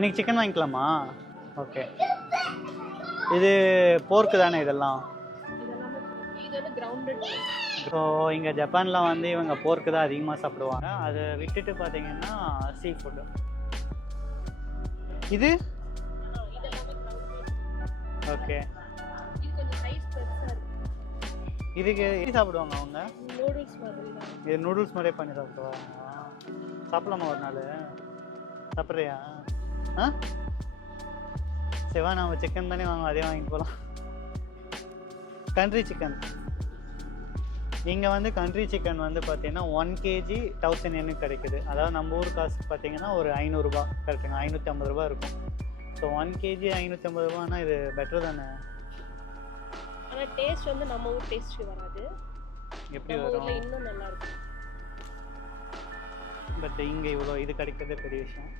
இன்னைக்கு சிக்கன் வாங்கிக்கலாமா? ஓகே. இது போர்க்கு தானே இதெல்லாம்? ஸோ இங்கே ஜப்பானில் வந்து இவங்க போர்க்கு தான் அதிகமாக சாப்பிடுவாங்க. அதை விட்டுட்டு பார்த்தீங்கன்னா சீ ஃபுட்டு. இது ஓகே. இதுக்கு இது சாப்பிடுவாங்க அவங்க. இது நூடுல்ஸ் மாதிரியே பண்ணி சாப்பிடுவாங்க. சாப்பிடலாமா ஒரு நாள்? சாப்பிட்றியா? ஆ சிவா, நம்ம சிக்கன் தானே வாங்க, அதே வாங்கிட்டு போகலாம். கண்ட்ரி சிக்கன் இங்கே வந்து கண்ட்ரி சிக்கன் வந்து பார்த்தீங்கன்னா 1 kg 1000 yen கிடைக்குது. அதாவது நம்ம ஊர் காசு பார்த்தீங்கன்னா ஒரு 500 ரூபா கரெக்டுங்க, 550 ரூபா இருக்கும். ஸோ 1 kg 550 ரூபான்னா இது பெட்டர் தானே. ஆனால் டேஸ்ட் வந்து நம்ம ஊர் டேஸ்ட் வராது. எப்படி வரும்? இன்னும் நல்லா இருக்கும். பட் இங்கே இவ்வளோ இது கிடைக்கிறதே பெரிய விஷயம்.